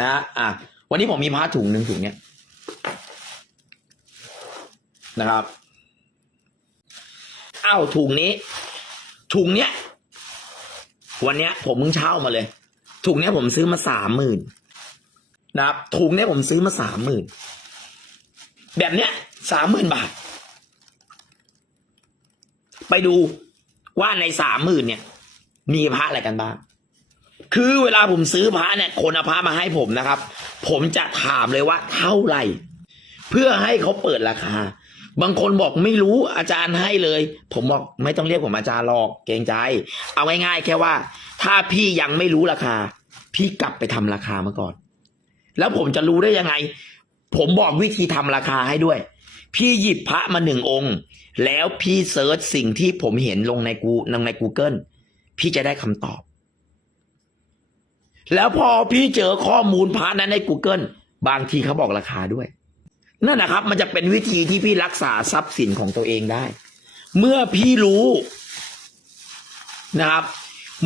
นะอะวันนี้ผมมีพระถุงหนึ่งถุงเนี้ยนะครับอ้าวถุงนี้ ถุงเนี้ย วันเนี้ย ผมเพิ่งเช่ามาเลย ถุงเนี้ยผมซื้อมาสามหมื่นนะครับถุงเนี้ยผมซื้อมาสามหมื่นแบบเนี้ยสามหมื่นบาท ไปดูว่าในสามหมื่นเนี่ย มีพระอะไรกันบ้าง คือเวลาผมซื้อพระเนี่ยคนเอาพระมาให้ผมนะครับ ผมจะถามเลยว่าเท่าไหร่ เพื่อให้เขาเปิดราคา บางคนบอกไม่รู้อาจารย์ให้เลย ผมบอกไม่ต้องเรียกผมอาจารย์หรอกเกรงใจ เอาง่ายๆแค่ว่า ถ้าพี่ยังไม่รู้ราคา พี่กลับไปทำราคามาก่อน แล้วผมจะรู้ได้ยังไง ผมบอกวิธีทำราคาให้ด้วย พี่หยิบพระมาหนึ่งองค์ แล้วพี่เซิร์ชสิ่งที่ผมเห็นลงในกูลงใน Google พี่จะได้คำตอบ แล้วพอพี่เจอข้อมูลพระนั้นใน Google บางทีเขาบอกราคาด้วย นั่นนะครับ มันจะเป็นวิธีที่พี่รักษาทรัพย์สินของตัวเองได้ เมื่อพี่รู้นะครับ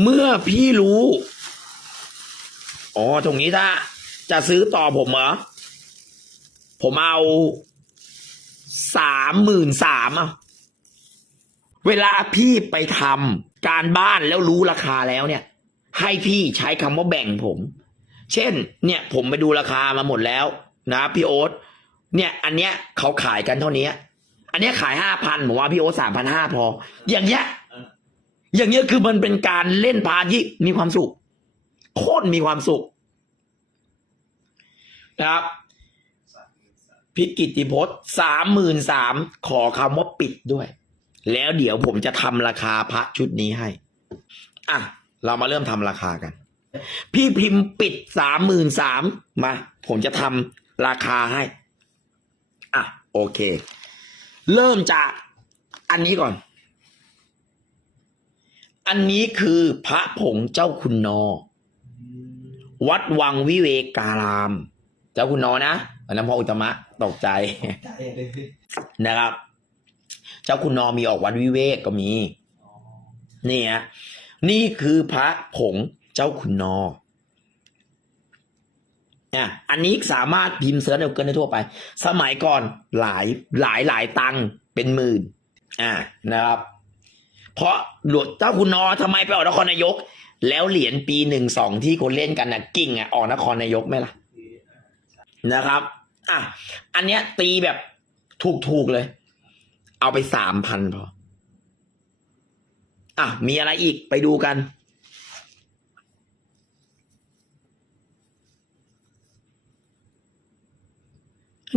เมื่อพี่รู้อ๋อตรงนี้ถ้า จะซื้อต่อผมเหรอผมเอาสามหมื่นสามอะเวลาพี่ไปทำการบ้านแล้วรู้ราคาแล้วเนี่ย ให้พี่ใช้คำว่าแบ่งผม เช่น เนี่ยผมไปดูราคามาหมดแล้วนะพี่โอ๊ตเนี่ย อันเนี้ยเขาขายกันเท่านี้ อันเนี้ยขายห้าพันผมว่าพี่โอ๊ตสามพันห้าพอ อย่างเงี้ยอย่างเงี้ยคือมันเป็นการเล่นพาที่มีความสุข โคตรมีความสุขนะครับพิกิตติพจน์สามหมื่นสามขอคำว่าปิดด้วย แล้วเดี๋ยวผมจะทำราคาพระชุดนี้ให้ อะ เรามาเริ่มทำราคากัน พี่พิมพ์ปิดสามหมื่นสามมา ผมจะทำราคาให้ อะ โอเค เริ่มจากอันนี้ก่อน อันนี้คือพระผงเจ้าคุณนอ วัดวังวิเวการาม เจ้าคุณนอนะอันนั้นพออุตตมะตกใจใจเลยนะครับ เจ้าคุณนอมีออกวัดวิเวกก็มีอ๋อนี่ฮะ นี่คือพระผงเจ้าคุณนออะอันนี้สามารถพิมพ์เสิร์ชใน Google ได้ทั่วไป สมัยก่อนหลายหลายหลายตังเป็นหมื่น อ่านะครับ เพราะหลวงเจ้าคุณนอทำไมไปออกนครนายก แล้วเหรียญปีหนึ่งสองที่คนเล่นกันนะกิ่งอะออกนครนายกไหมล่ะคืออ่านะครับ อะ อันเนี้ยตีแบบถูกๆเลย เอาไปสามพันพอ อะ มีอะไรอีกไปดูกัน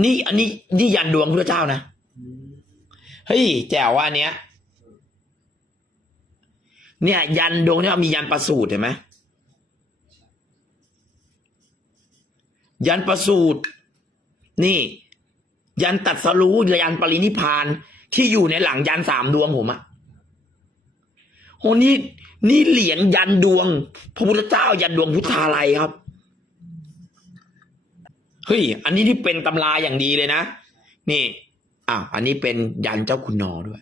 นี่อันนี้นี่ยันดวงพระเจ้านะ เฮ้ย แจ๋วว่าอันเนี้ย เนี่ย ยันดวงเนี่ยมียันประสูตรเห็นไหมยันประสูตร นี่ ยันตัดสรู้ยันปรินิพพานที่อยู่ในหลังยันสามดวงผมอะ โหนี่นี่เหรียญยันดวง พระพุทธเจ้ายันดวงพุทธาลัยครับเฮ้ยอันนี้ที่เป็นตำราอย่างดีเลยนะนี่อ้าวอันนี้เป็นยันเจ้าคุณนอด้วย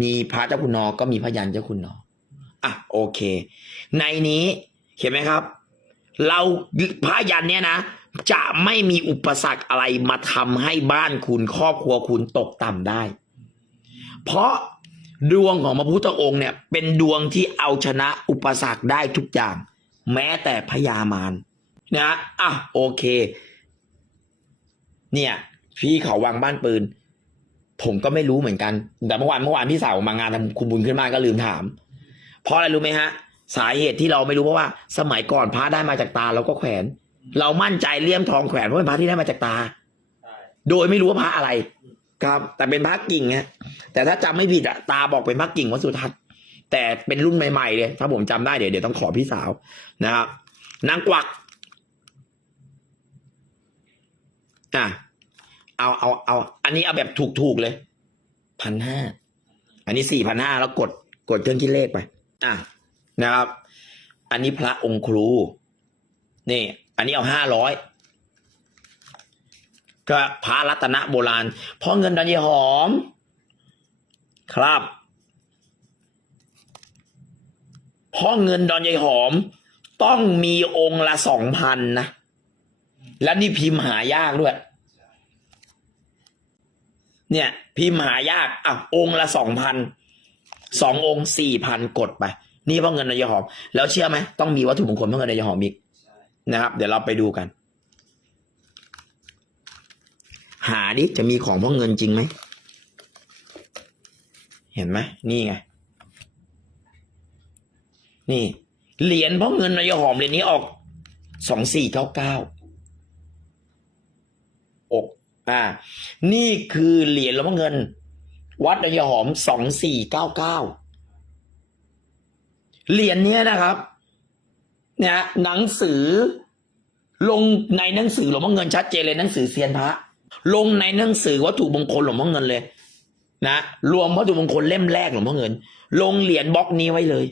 มีพระเจ้าคุณนอก็มีพระยันเจ้าคุณนออะโอเค ในนี้เห็นไหมครับ เราพระยันเนี่ยนะจะไม่มีอุปสรรคอะไรมาทำให้บ้านคุณครอบครัวคุณตกต่ำได้ เพราะ ดวงของพระพุทธองค์เนี่ย เป็นดวงที่เอาชนะอุปสรรคได้ทุกอย่าง แม้แต่พญามารนะอะโอเค เนี่ย พี่เขาวางบ้านปืน ผมก็ไม่รู้เหมือนกัน แต่เมื่อวานเมื่อวานพี่สาวมางานทำคุณบุญขึ้นมาก็ลืมถาม เพราะอะไรรู้ไหมฮะ สาเหตุที่เราไม่รู้เพราะว่า สมัยก่อนพระได้มาจากตาเราก็แขวน เรามั่นใจเลี่ยมทองแขวนเพราะเป็นพระที่ได้มาจากตา โดยไม่รู้ว่าพระอะไร ครับแต่เป็นพระกิ่งฮะแต่ถ้าจำไม่ผิดอะตาบอกเป็นพระกิ่งวัดสุทัศน์แต่เป็นรุ่นใหม่ๆเลยถ้าผมจำได้เดี๋ยวเดี๋ยวต้องขอพี่สาวนะครับนางกวักอะเอาเอาเอาอันนี้เอาแบบถูกๆเลยพันห้าอันนี้สี่พันห้าแล้วกดกดเครื่องคิดเลขไปอะนะครับ อันนี้พระองค์ครู นี่ อันนี้เอาห้าร้อย ก็พระรัตนโบราณพ่อเงินดอนเยหอม ครับพ่อเงินดอนยายหอม ต้องมีองค์ละสองพันนะ แล้วนี่พิมพ์หายากด้วย เนี่ย พิมพ์หายากอะองค์ละสองพันสององค์สี่พันกดไป นี่เพราะเงินดอนยายหอม แล้วเชื่อไหมต้องมีวัตถุมงคลเพราะเงินดอนยายหอมอีกนะครับ เดี๋ยวเราไปดูกัน หาดิจะมีของเพราะเงินจริงไหม เห็นไหมนี่ไง นี่ เหรียญเพราะเงินนายหอมเหรียญนี้ออกสองสี่เก้าเก้าอกอ่า นี่คือเหรียญหลวงพ่อเงิน วัดนายหอมสองสี่เก้าเก้าเหรียญเนี้ยนะครับ เนี่ยหนังสือลงในหนังสือหลวงพ่อเงินชัดเจนเลยหนังสือเซียนพระ ลงในหนังสือวัตถุมงคลหลวงพ่อเงินเลย นะรวมวัตถุมงคลเล่มแรกหลวงพ่อเงิน ลงเหรียญบล็อกนี้ไว้เลย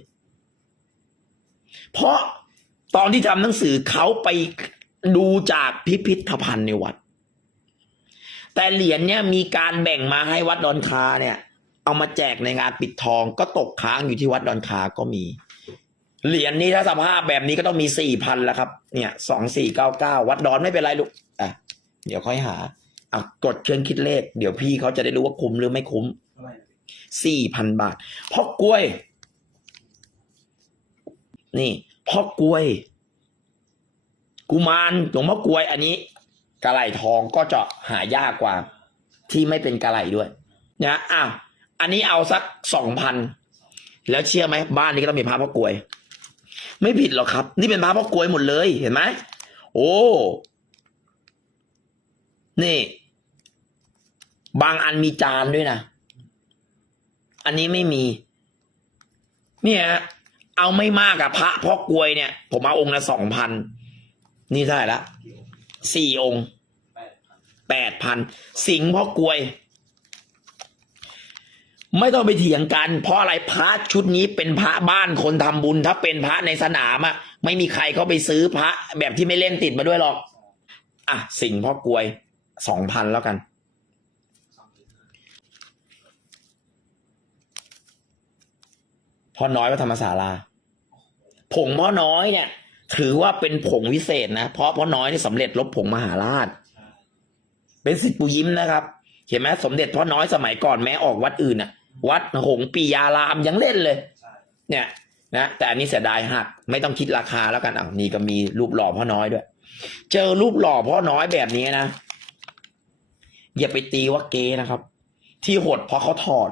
เพราะตอนที่ทำหนังสือเขาไปดูจากพิพิธภัณฑ์ในวัด แต่เหรียญเนี่ยมีการแบ่งมาให้วัดดอนคาเนี่ย เอามาแจกในงานปิดทองก็ตกค้างอยู่ที่วัดดอนคาก็มีเหรียญนี้ถ้าสภาพแบบนี้ก็ต้องมีสี่พันแล้วครับ เนี่ยสองสี่เก้าเก้าวัดดอนไม่เป็นไรลูกอะเดี๋ยวค่อยหา อะกดเครื่องคิดเลข เดี๋ยวพี่เขาจะได้รู้ว่าคุ้มหรือไม่คุ้มสี่พันบาทพ่อกล้วย นี่พ่อกล้วย กุมารหลวงพ่อกล้วย อันนี้กระไหลทองก็จะหายากกว่า ที่ไม่เป็นกระไหลด้วยนะอ้าวอันนี้เอาสักสองพันแล้วเชื่อไหมบ้านนี้ก็ต้องมีพระพ่อกล้วย ไม่ผิดหรอกครับ นี่เป็นพระพ่อกล้วยหมดเลยเห็นไหมโอ้ นี่ บางอันมีจานด้วยนะ อันนี้ไม่มี เนี่ยฮะเอาไม่มากอะพระพ่อกลวยเนี่ย ผมเอาองค์ละสองพันนี่เท่าไหร่ละสี่องค์แปดพันสิงพ่อกลวย ไม่ต้องไปเถียงกัน เพราะอะไรพระชุดนี้เป็นพระบ้านคนทำบุญ ถ้าเป็นพระในสนามอะไม่มีใครเขาไปซื้อพระแบบที่ไม่เล่นติดมาด้วยหรอก อะ สิงพ่อกลวย สองพันแล้วกันพ่อน้อยวัธรรมศาลา ผงพ่อน้อยเนี่ย ถือว่าเป็นผงวิเศษนะ เพราะพ่อน้อยนี่สำเร็จลบผงมหาราช เป็นสิทธิปู่ยิ้มนะครับ เห็นไหมสมเด็จพ่อน้อยสมัยก่อนแม้ออกวัดอื่นน่ะ วัดหงปียารามยังเล่นเลย เนี่ยนะแต่อันนี้เสียดายหัก ไม่ต้องคิดราคาแล้วกันอะนี่ก็มีรูปหล่อพ่อน้อยด้วย เจอรูปหล่อพ่อน้อยแบบนี้นะ อย่าไปตีว่าเกนะครับ ที่หดเพราะเขาถอด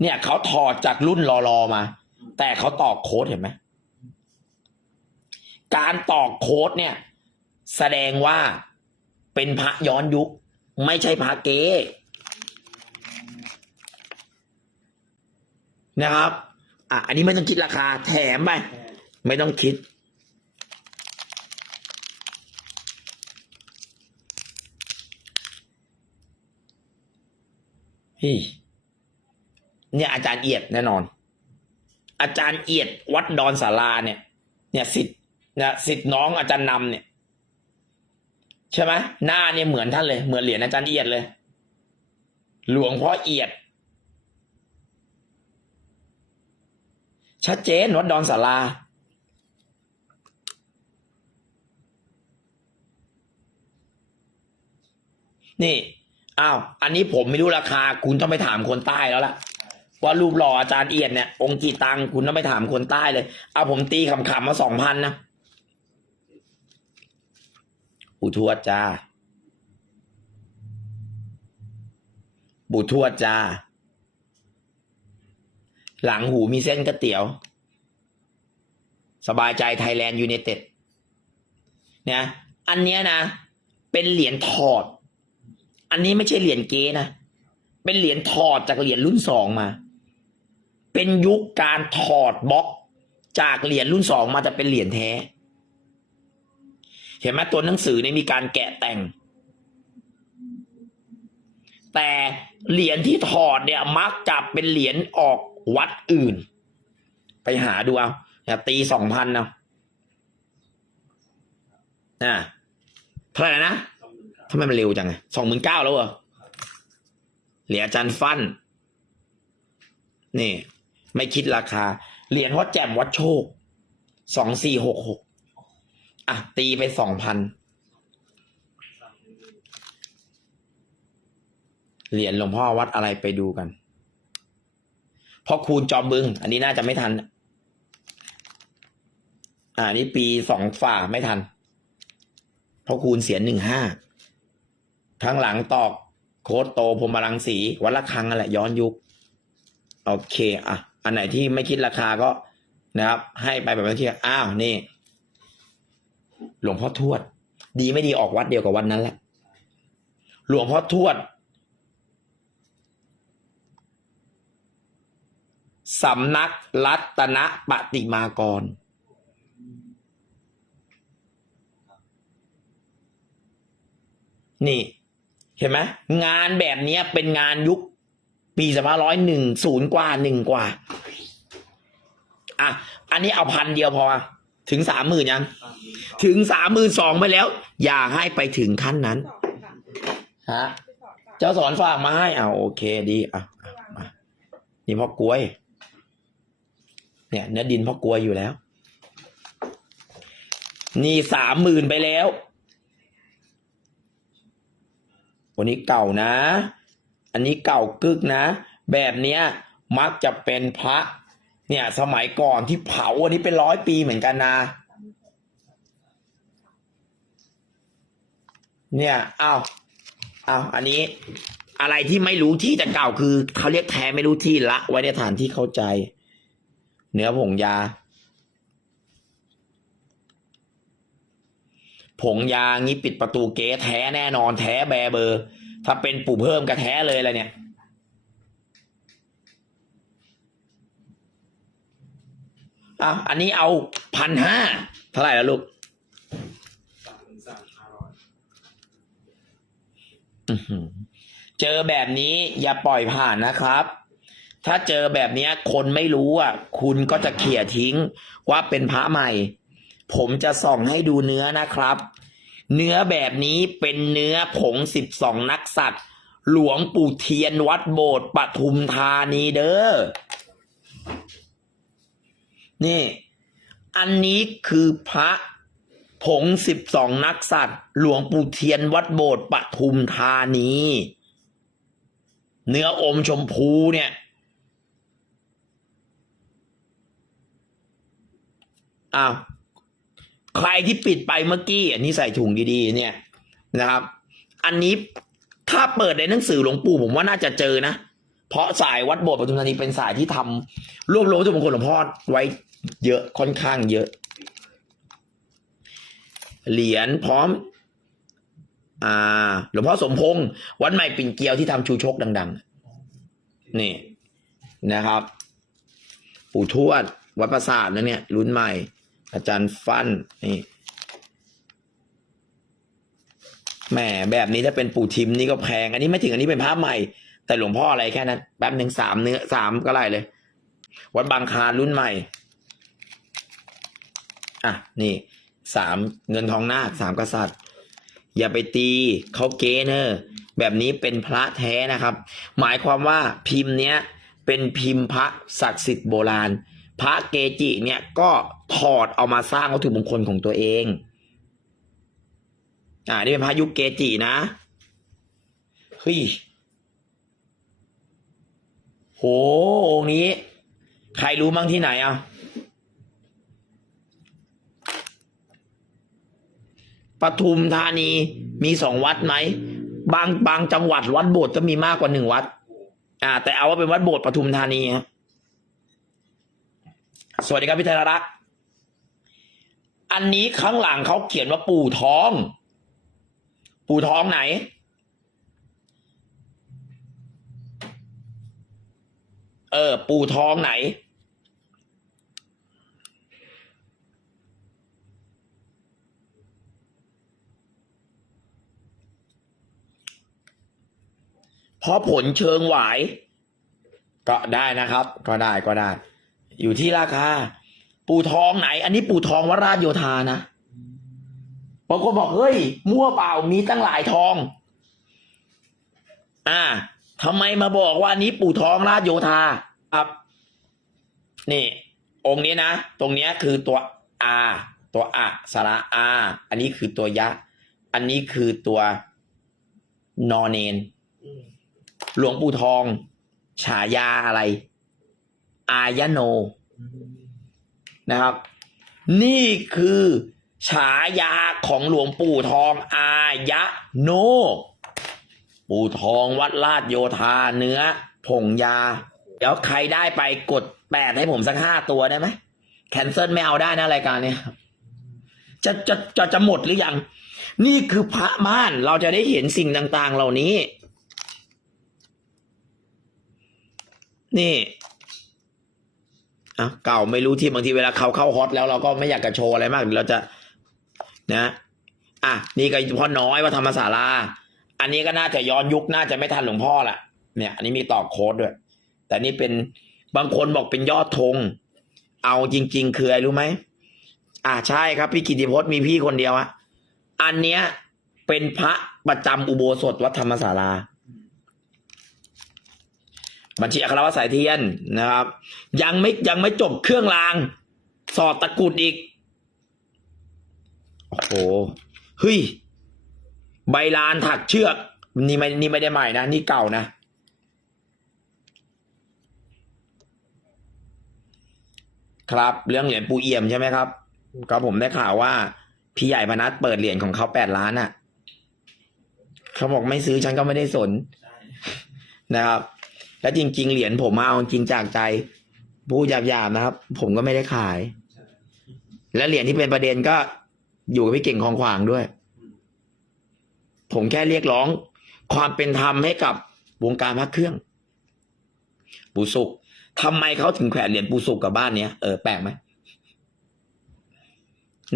เนี่ยเขาถอดจากรุ่นรอรอมา แต่เขาตอกโค้ดเห็นไหมการตอกโค้ดเนี่ย แสดงว่าเป็นพระย้อนยุค ไม่ใช่พระเก๊นะครับ อะ อันนี้ไม่ต้องคิดราคา แถมไป ไม่ต้องคิด พี่เนี่ยอาจารย์เอียดแน่นอน อาจารย์เอียดวัดดอนสาราเนี่ย เนี่ยสิทธิ์เนี่ยสิทธิ์น้องอาจารย์นำเนี่ย ใช่ไหมหน้าเนี่ยเหมือนท่านเลย เหมือนเหรียญอาจารย์เอียดเลย หลวงพ่อเอียด ชัดเจนวัดดอนสารานี่ อ้าว อันนี้ผมไม่รู้ราคา คุณต้องไปถามคนใต้แล้วล่ะ ว่ารูปหล่ออาจารย์เอียดเนี่ย องค์กี่ตังค์คุณต้องไปถามคนใต้เลย เอาผมตีขำๆมาสองพันนะอุทวดจ้าบุทวดจ้า หลังหูมีเส้นก๋วยเตี๋ยว สบายใจไทยแลนด์ยู i นเต็ดเนี่ยอันเนี้ยนะ เป็นเหรียญถอด อันนี้ไม่ใช่เหรียญเก๊นะ เป็นเหรียญถอดจากเหรียญรุ่นสองมา เป็นยุคการถอดบล็อกจากเหรียญรุ่นสองมาจะเป็นเหรียญแท้ เห็นไหมตัวหนังสือเนี่ยมีการแกะแต่ง แต่เหรียญที่ถอดเนี่ยมักจะเป็นเหรียญออกวัดอื่น ไปหาดูเอาอย่าตีสองพันเอาอ่าเท่าไหร่นะ ทำไมมันเร็วจังไงสองหมื่นเก้าแล้วเหรอเหรียญอาจารย์ฟัน นี่ ไม่คิดราคา เหรียญวัดแจ่มวัดโชค สองสี่หกหก อะ ตีไปสองพัน เหรียญหลวงพ่อวัดอะไรไปดูกัน พอคูณจอมบึง อันนี้น่าจะไม่ทัน อ่า นี่ปีสองฝ่าไม่ทันพอคูณเสียหนึ่งห้า ข้างหลังตอกโค้ดโตพรหมรังสีวัดละคังนั่นแหละย้อนยุคโอเคอะอันไหนที่ไม่คิดราคาก็นะครับ ให้ไปแบบเมื่อกี้อ้าวนี่ หลวงพ่อทวด ดีไม่ดีออกวัดเดียวกับวันนั้นแหละ หลวงพ่อทวดสำนักรัตนปฏิมากร นี่ เห็นไหมงานแบบนี้เป็นงานยุคปีสองพันร้อยหนึ่งศูนย์กว่าหนึ่งกว่า อะ อันนี้เอาพันเดียวพอ ถึงสามหมื่นยัง ถึงสามหมื่นสองไปแล้ว อย่าให้ไปถึงขั้นนั้นฮะไปสองค่ะเจ้าสอนฝากมาให้อ่าโอเคดีอะอะมานี่พ่อกล้วย เนี่ยเนื้อดินพ่อกล้วยอยู่แล้ว นี่สามหมื่นไปแล้ว วันนี้เก่านะ อันนี้เก่ากึกนะ แบบเนี้ยมักจะเป็นพระ เนี่ย สมัยก่อนที่เผาอันนี้เป็นร้อยปีเหมือนกันนะ เนี่ยอ้าวอ้าวอันนี้ อะไรที่ไม่รู้ที่จะเก่าคือเขาเรียกแท้ไม่รู้ที่ละ ไว้ในฐานที่เข้าใจ เนื้อผงยา ผงยางี้ปิดประตูเก๊แท้แน่นอนแท้แบร์เบอร์ ถ้าเป็นปู่เพิ่มก็แท้เลยแหละเนี่ย อะ อันนี้เอาพันห้าเท่าไหร่แล้วลูกเจอแบบนี้อย่าปล่อยผ่านนะครับ ถ้าเจอแบบนี้คนไม่รู้อะ คุณก็จะเขี่ยทิ้งว่าเป็นพระใหม่ ผมจะส่องให้ดูเนื้อนะครับ เนื้อแบบนี้เป็นเนื้อผงสิบสองนักสัตว์ หลวงปู่เทียนวัดโบสถ์ปทุมธานีเด้อ นี่ อันนี้คือพระผงสิบสองนักสัตว์ หลวงปู่เทียนวัดโบสถ์ปทุมธานี เนื้ออมชมพูเนี่ยอ้าว ใครที่ปิดไปเมื่อกี้ อันนี้ใส่ถุงดีๆ เนี่ยนะครับ อันนี้ถ้าเปิดในหนังสือหลวงปู่ผมว่าน่าจะเจอนะ เพราะสายวัดโบสถ์ปทุมธานีเป็นสายที่ทำรวบรวมวัตถุมงคลหลวงพ่อไว้เยอะค่อนข้างเยอะ เหรียญพร้อม อ่า หลวงพ่อสมพงษ์วัดใหม่ปิ่นเกลียวที่ทำชูชกดัง ๆ นี่นะครับ ปู่ทวดวัดประสาทนะเนี่ย รุ่นใหม่ อาจารย์ฟันนี่แหมแบบนี้ถ้าเป็นปู่ทิมนี่ก็แพง อันนี้ไม่ถึงอันนี้เป็นภาพใหม่ แต่หลวงพ่ออะไรแค่นั้นแป๊บหนึ่งสามเนื้อสามก็ไรเลย วัดบางคารุ่นใหม่ อะ นี่สามเงินทองนาคสามกษัตริย์ อย่าไปตีเขาเกเนอร์แบบนี้เป็นพระแท้นะครับ หมายความว่าพิมพ์เนี้ยเป็นพิมพ์พระศักดิ์สิทธิ์โบราณ พระเกจิเนี่ยก็ถอดเอามาสร้างวัตถุมงคลของตัวเอง อ่า นี่เป็นพระยุคเกจินะเฮ้ยโหองนี้ ใครรู้มั่งที่ไหนอะปทุมธานีมีสองวัดไหม บางบางจังหวัดวัดโบสถ์ก็มีมากกว่าหนึ่งวัด อ่า แต่เอาว่าเป็นวัดโบสถ์ปทุมธานีครับ สวัสดีครับพี่ธนรักษ์อันนี้ข้างหลังเขาเขียนว่าปู่ท้อง ปู่ท้องไหน เออ ปู่ท้องไหน เพราะผลเชิงหวาย ก็ได้นะครับ ก็ได้ก็ได้ อยู่ที่ราคา ปูทองไหน อันนี้ปูทองวราชโยธานะบางคนบอกเฮ้ยมั่วเปล่ามีตั้งหลายทอง อ่าทำไมมาบอกว่าอันนี้ปู่ทองราชโยธาครับ นี่ องค์นี้นะ ตรงเนี้ยคือตัวอาตัวอะสระอาอันนี้คือตัวยะ อันนี้คือตัวนอนเนน หลวงปู่ทอง ฉายาอะไร อายโน นะครับ นี่คือฉายาของหลวงปู่ทองอายะโน ปู่ทองวัดลาดโยธาเนื้อ ผงยา เดี๋ยวใครได้ไปกดแปดให้ผมสักห้าตัวได้ไหมแคนเซิลไม่เอาได้นะรายการเนี้ยจะจะจะจะหมดหรือยัง นี่คือพระม่านเราจะได้เห็นสิ่งต่าง ๆ เหล่านี้ นี่ อะเก่าไม่รู้ที่บางทีเวลาเขาเข้าฮอตแล้วเราก็ไม่อยากจะโชว์อะไรมากเดี๋ยวเราจะ นะอะนี่ก็พ่อน้อยว่าธรรมศาลา อันนี้ก็น่าจะย้อนยุคน่าจะไม่ทันหลวงพ่อละเนี่ย อันนี้มีต่อโค้ดด้วย แต่นี่เป็นบางคนบอกเป็นยอดธงเอาจริง ๆ คืออะไรรู้ไหมอ่าใช่ครับ พี่กิติพจน์มีพี่คนเดียวอะอันเนี้ยเป็นพระประจำอุโบสถวัดธรรมศาลา บัญชีอัครวัตสายเทียนนะครับ ยังไม่ยังไม่จบเครื่องราง สอดตะกรุดอีก โอ้โหเฮ้ยใบลานถักเชือก นี่ไม่นี่ไม่ได้ใหม่นะ นี่เก่านะครับเรื่องเหรียญปูเอี่ยมใช่ไหมครับก็ผมได้ข่าวว่า พี่ใหญ่พนัสเปิดเหรียญของเขาแปดล้านอะ่ะ เขาบอกไม่ซื้อฉันก็ไม่ได้สนนะครับ แล้วจริง ๆ เหรียญผมมาเอาจริงจากใจพูดหยาบๆนะครับ ผมก็ไม่ได้ขาย และเหรียญที่เป็นประเด็นก็อยู่กับพี่เก่งของขวางด้วย ผมแค่เรียกร้อง ความเป็นธรรมให้กับวงการพระเครื่อง ปูสุกทำไมเขาถึงแขวนเหรียญปูสุกกับบ้านเนี้ยเออแปลกไหม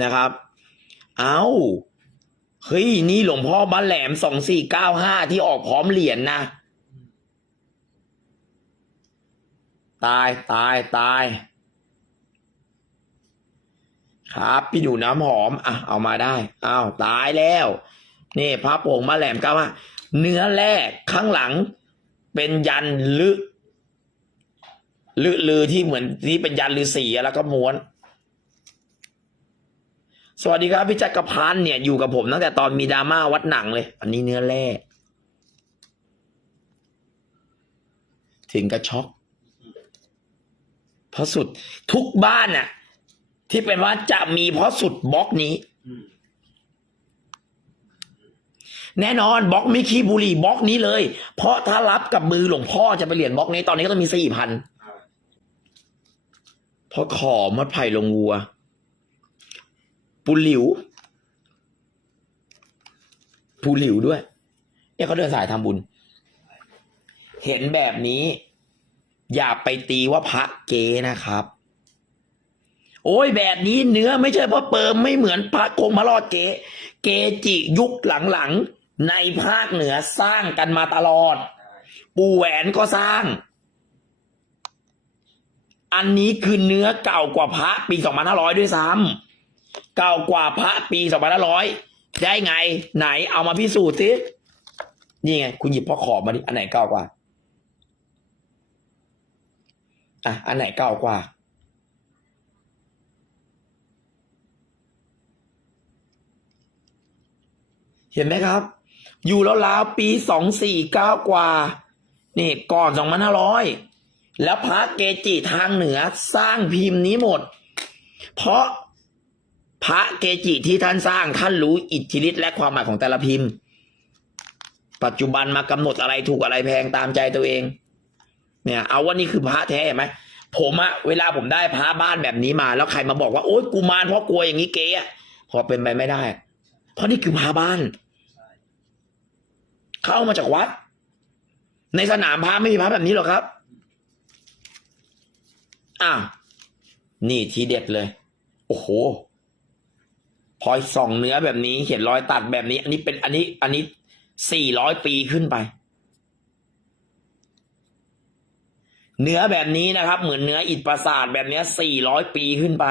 นะครับ เอาเฮ้ยนี่หลวงพ่อบ้านแหลมสองสี่เก้าห้าที่ออกพร้อมเหรียญนะ ตายตายตาย ครับ พี่หนูน้ำหอม อะ เอามาได้อ้าวตายแล้ว นี่พระโป่งมาแหลมก้าว่าเนื้อแรกข้างหลัง เป็นยันลึลึลือที่เหมือนที่เป็นยันลือสีแล้วก็ม้วน สวัสดีครับพี่จักรพันธ์เนี่ยอยู่กับผมตั้งแต่ตอนมีดราม่าวัดหนังเลย อันนี้เนื้อแรกถึงกระช็อก พราะสุดทุกบ้านน่ะ ที่เป็นว่าจะมีเพราะสุดบล็อกนี้ แน่นอนบล็อกมิคีบุรีบล็อกนี้เลย เพราะถ้ารับกับมือหลวงพ่อจะไปเหรียญบล็อกนี้ตอนนี้ก็ต้องมีสี่พันเพราะขอมัดไผ่ลงวัว ปูหลิวปูหลิวด้วยเนี่ยเขาเดินสายทำบุญ เห็นแบบนี้ อย่าไปตีว่าพระเกนะครับ โอ้ยแบบนี้เนื้อไม่ใช่เพราะเปิมไม่เหมือนพระกงพระรอดเกเกจิยุคหลังๆ ในภาคเหนือสร้างกันมาตลอด ปูแหวนก็สร้าง อันนี้คือเนื้อเก่ากว่าพระปี2500ด้วยซ้ำเก่ากว่าพระปี2500ได้ไง ไหนเอามาพิสูจน์สินี่ไง คุณหยิบพ่อขอบมาดิอันไหนเก่ากว่า อะ อันไหนเก่ากว่า เห็นไหมครับ อยู่แล้วลาวปีสองสี่เก้ากว่า นี่ก่อนสองพันห้าร้อยแล้วพระเกจิทางเหนือสร้างพิมพ์นี้หมด เพราะพระเกจิที่ท่านสร้างท่านรู้อิทธิฤทธิ์และความหมายของแต่ละพิมพ์ ปัจจุบันมากำหนดอะไรถูกอะไรแพงตามใจตัวเอง เนี่ย เอาว่านี่คือพระแท้เห็นไหมผมอะเวลาผมได้พระบ้านแบบนี้มา แล้วใครมาบอกว่าโอ๊ยกูมารเพราะกลัวอย่างนี้เก๊อะพอเป็นไปไม่ได้ เพราะนี่คือพระบ้าน เข้ามาจากวัด ในสนามพระไม่มีพระแบบนี้หรอกครับอ้าวนี่ทีเด็ดเลย โอ้โหพอยส่องเนื้อแบบนี้เห็นรอยตัดแบบนี้ อันนี้เป็นอันนี้ อันนี้สี่ร้อยปีขึ้นไป เนื้อแบบนี้นะครับ เหมือนเนื้ออิฐปราสาทแบบนี้สี่ร้อยปีขึ้นไป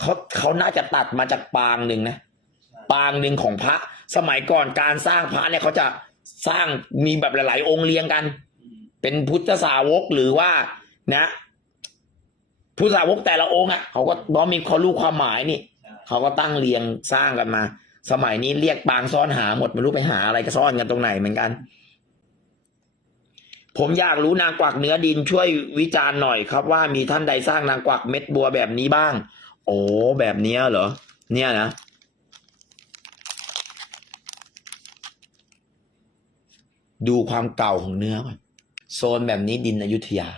เขาเขาน่าจะตัดมาจากปางหนึ่งนะปางหนึ่งของพระ สมัยก่อนการสร้างพระเนี่ยเขาจะสร้างมีแบบหลาย ๆ องค์เรียงกัน เป็นพุทธสาวกหรือว่า นะผู้สาวกแต่ละองค์อะเขาก็น้อมมีเขารู้ความหมายนี่เขาก็ตั้งเรียงสร้างกันมา สมัยนี้เรียกปางซ่อนหาหมดไม่รู้ไปหาอะไรก็ซ่อนกันตรงไหนเหมือนกัน ผมอยากรู้นางกวักเนื้อดินช่วยวิจารณ์หน่อยครับ ว่ามีท่านใดสร้างนางกวักเม็ดบัวแบบนี้บ้าง โอ้แบบเนี้ยเหรอ เนี่ยนะดูความเก่าของเนื้อก่อนโซนแบบนี้ดินอยุธยา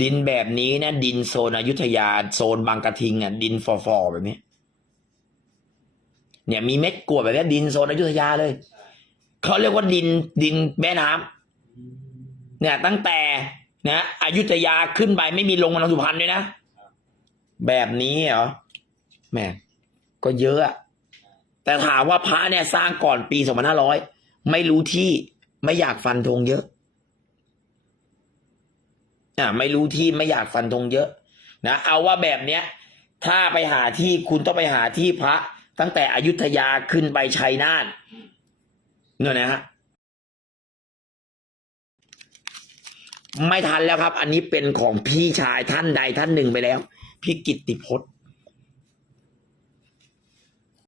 ดินแบบนี้นะดินโซนอยุธยา โซนบางกระทิงอะดินฟอฟอแบบนี้ เนี่ยมีเม็ดกรวดแบบนี้ดินโซนอยุธยาเลยเขาเรียกว่าดินดินแม่น้ำอืมเนี่ยตั้งแต่นะอยุธยาขึ้นไปไม่มีลงมาลงสุพรรณด้วยนะแบบนี้เหรอแม่ก็เยอะแต่ถามว่าพระเนี่ยสร้างก่อนปีสองพันห้าร้อยไม่รู้ที่ไม่อยากฟันธงเยอะอ่าไม่รู้ที่ไม่อยากฟันธงเยอะนะเอาว่าแบบเนี้ย ถ้าไปหาที่คุณต้องไปหาที่พระ ตั้งแต่อยุธยาขึ้นไปชัยนาทเนี่ยนะฮะไม่ทันแล้วครับ อันนี้เป็นของพี่ชายท่านใดท่านหนึ่งไปแล้ว พี่กิตติพจน์